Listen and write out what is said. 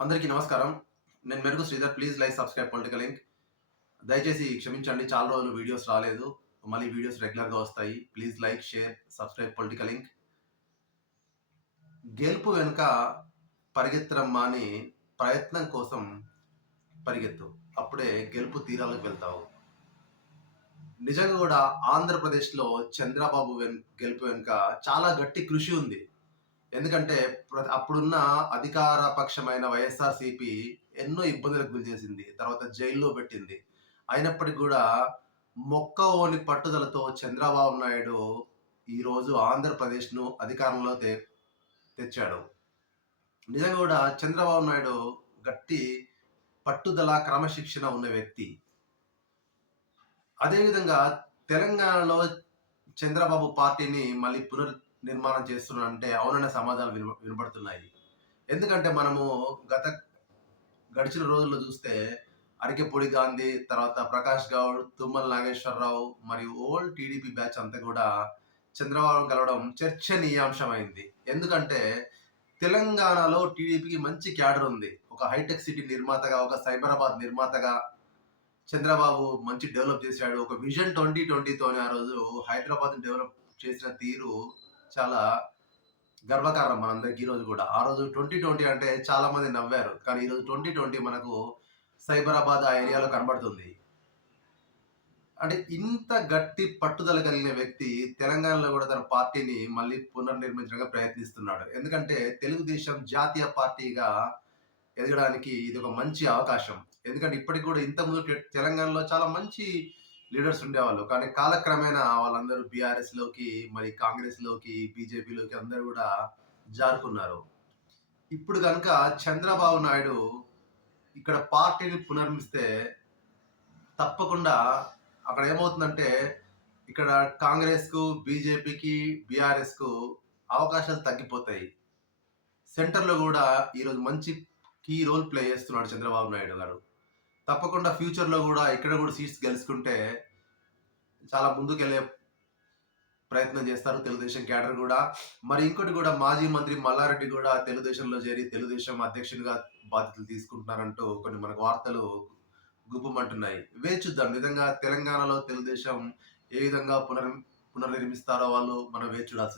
అందరికీ నమస్కారం. నేను మెరుగు Sridhar. Please like, subscribe political link. దయచేసి క్షమించండి. చాలా రోజులు వీడియోస్ రాలేదు. మళ్ళీ వీడియోస్ రెగ్యులర్‌గా వస్తాయి. Please like, share, subscribe political link. గెలుపు వెనుక పరిగెత్తడం మాని ప్రయత్నం కోసం పరిగెత్తు. అప్పుడే గెలుపు తీరాలకు వెళ్తావు. నిజంగా గూడా ఆంధ్రప్రదేశ్‌లో చంద్రబాబు గెలుపు వెనుక చాలా గట్టి కృషి ఉంది. ఎందుకంటే అప్పుడున్న అధికార పక్షమైన వైఎస్ఆర్‌సీపీ ఎన్నో ఇబ్బందులకు గురి చేసింది. తర్వాత జైల్లో పెట్టింది. అయినప్పటికి గూడా మొక్కవోని పట్టుదలతో చంద్రబాబు నాయుడు ఈరోజు ఆంధ్రప్రదేశ్‌ను అధికారంలో తెచ్చాడు. నిజంగా గూడా చంద్రబాబు నాయుడు గట్టి పట్టుదల, క్రమశిక్షణ ఉన్న వ్యక్తి. అదేవిధంగా తెలంగాణలో చంద్రబాబు పార్టీని మళ్ళీ నిర్మాణం చేస్తున్నాడంటే అవుననే సమాధానాలు వినబడుతున్నాయి. ఎందుకంటే మనము గడిచిన రోజుల్లో చూస్తే అరికెపూడి గాంధీ, తర్వాత ప్రకాష్ గౌడ్, తుమ్మల నాగేశ్వరరావు మరియు ఓల్డ్ టీడీపీ బ్యాచ్ అంతా కూడా చంద్రబాబును కలవడం చర్చనీయాంశమైంది. ఎందుకంటే తెలంగాణలో టీడీపీకి మంచి క్యాడర్ ఉంది. ఒక హైటెక్ సిటీ నిర్మాతగా, ఒక సైబరాబాద్ నిర్మాతగా చంద్రబాబు మంచి డెవలప్ చేశాడు. ఒక విజన్ 2020తోనే ఆ రోజు హైదరాబాద్‌ని డెవలప్ చేసిన తీరు చాలా గర్వకారణం మనందరికి ఈరోజు కూడా. ఆ రోజు 2020 అంటే చాలా మంది నవ్వారు. కానీ ఈరోజు 2020 మనకు సైబరాబాద్ ఆ ఏరియాలో కనబడుతుంది. అంటే ఇంత గట్టి పట్టుదల కలిగిన వ్యక్తి తెలంగాణలో కూడా తన పార్టీని మళ్ళీ పునర్నిర్మించడానికి ప్రయత్నిస్తున్నాడు. ఎందుకంటే తెలుగుదేశం జాతీయ పార్టీగా ఎదగడానికి ఇది ఒక మంచి అవకాశం. ఎందుకంటే ఇప్పటికి కూడా ఇంతకుముందు తెలంగాణలో చాలా మంచి లీడర్స్ ఉండేవాళ్ళు. కానీ కాలక్రమేణా వాళ్ళందరూ బీఆర్ఎస్‌లోకి, మరి కాంగ్రెస్‌లోకి, బీజేపీలోకి అందరూ కూడా జారుకున్నారు. ఇప్పుడు గనుక చంద్రబాబు నాయుడు ఇక్కడ పార్టీని పునర్మిస్తే తప్పకుండా అక్కడ ఏమవుతుందంటే ఇక్కడ కాంగ్రెస్‌కు, బీజేపీకి, బీఆర్ఎస్‌కు అవకాశాలు తగ్గిపోతాయి. సెంటర్‌లో కూడా ఈరోజు మంచి కీ రోల్ ప్లే చేస్తున్నాడు చంద్రబాబు నాయుడు గారు. తప్పకుండా ఫ్యూచర్‌లో కూడా ఇక్కడ కూడా సీట్స్ గెలుచుకుంటే చాలా ముందుకెళ్ళే ప్రయత్నం చేస్తారు తెలుగుదేశం క్యాడర్ కూడా. మరి ఇంకోటి కూడా మాజీ మంత్రి మల్లారెడ్డి కూడా తెలుగుదేశంలో చేరి తెలుగుదేశం అధ్యక్షునిగా బాధ్యతలు తీసుకుంటున్నారంటూ కొన్ని మనకు వార్తలు గుప్పుమంటున్నాయి. వేచి చూద్దాం. నిజంగా తెలంగాణలో తెలుగుదేశం ఏ విధంగా పునర్నిర్మిస్తారో వాళ్ళు మనం వేచి చూడాల్సిందే.